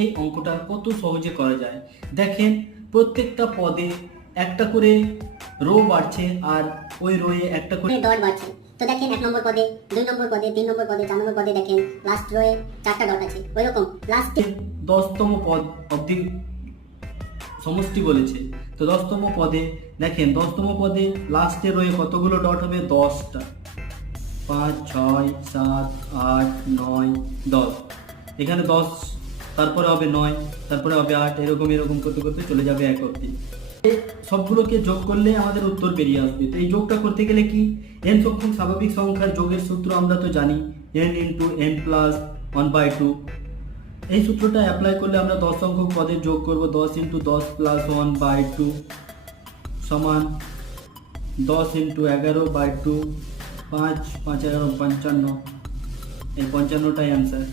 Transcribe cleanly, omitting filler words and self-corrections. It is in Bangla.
এই অঙ্কটা কত সহজে করা যায়। দেখেন প্রত্যেকটা পদে একটা করে রো বাড়ছে আর ওই রোয়ে একটা করে ডট বাড়ছে। তো দেখেন 1 নম্বর পদে, 2 নম্বর পদে, 3 নম্বর পদে, 4 নম্বর পদে দেখেন লাস্ট রোয়ে 4টা ডট আছে। ওইরকম লাস্টে 10তম পদ অবধি সমষ্টি বলেছে। তো 10তম পদে দেখেন 10তম পদে লাস্টের রোয়ে কতগুলো ডট হবে? 10টা। 5 6 7 8 9 10। এখানে 10, তারপরে হবে 9, তারপরে হবে 8, এরকম এরকম করতে করতে চলে যাবে 1 অবধি। সবগুলোকে যোগ করলে আমাদের উত্তর বেরিয়ে আসবে। তো এই যোগটা করতে গেলে কি, n সংখ্যক স্বাভাবিক সংখ্যার যোগের সূত্র আমরা তো জানি, n × n + 1/2। এই সূত্রটা অ্যাপ্লাই করলে আমরা 10 সংখ্যক পদের যোগ করব। 10 × 10 + 1/2 সমান 10 × 11/2, 5 5 11 55। এই 55টাই অ্যান্সার।